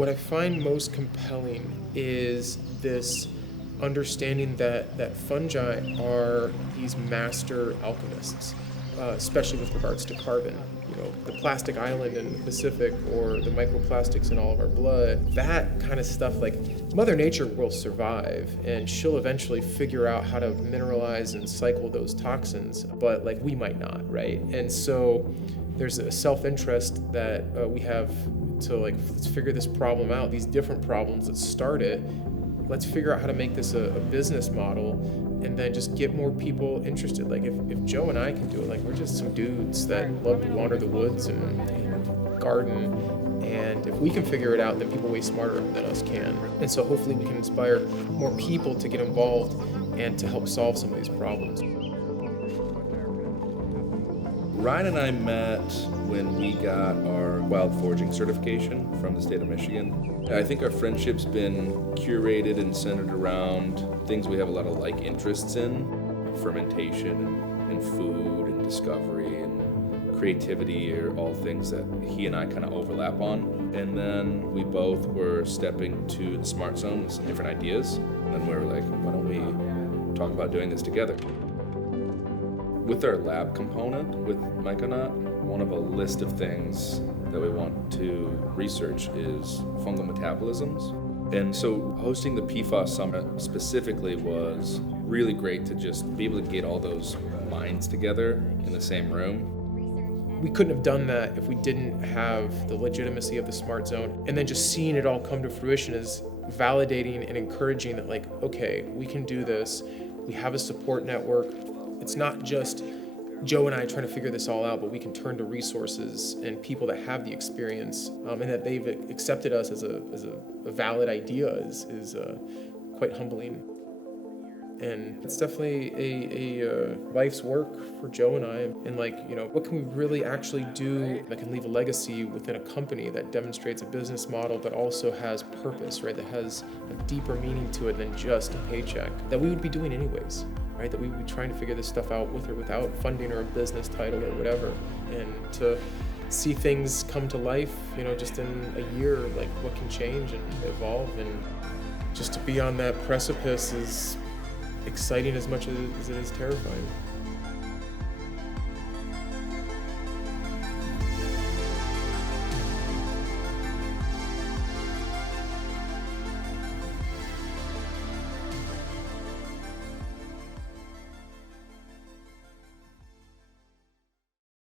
What I find most compelling is this understanding that fungi are these master alchemists, especially with regards to carbon. You know, the plastic island in the Pacific or the microplastics in all of our blood, that kind of stuff, like Mother Nature will survive and she'll eventually figure out how to mineralize and cycle those toxins, but like we might not, right? And so there's a self-interest that we have to like, let's figure this problem out, these different problems, let's start it. Let's figure out how to make this a business model and then just get more people interested. Like if Joe and I can do it, like we're just some dudes that love to wander the woods and garden. And if we can figure it out, then people way smarter than us can. And so hopefully we can inspire more people to get involved and to help solve some of these problems. Ryan and I met when we got our wild foraging certification from the state of Michigan. I think our friendship's been curated and centered around things we have a lot of like interests in: fermentation and food and discovery and creativity are all things that he and I kind of overlap on. And then we both were stepping to the Smart Zone with some different ideas. And then we were like, why don't we talk about doing this together? With our lab component with MycoNaut, one of a list of things that we want to research is fungal metabolisms. And so hosting the PFAS Summit specifically was really great to just be able to get all those minds together in the same room. We couldn't have done that if we didn't have the legitimacy of the Smart Zone. And then just seeing it all come to fruition is validating and encouraging that, like, okay, we can do this. We have a support network. It's not just Joe and I trying to figure this all out, but we can turn to resources and people that have the experience, and that they've accepted us as a valid idea is quite humbling. And it's definitely a life's work for Joe and I. And like, you know, what can we really actually do that can leave a legacy within a company that demonstrates a business model that also has purpose, right? That has a deeper meaning to it than just a paycheck that we would be doing anyways, right? That we would be trying to figure this stuff out with or without funding or a business title or whatever. And to see things come to life, you know, just in a year, like what can change and evolve, and just to be on that precipice is exciting as much as it is terrifying.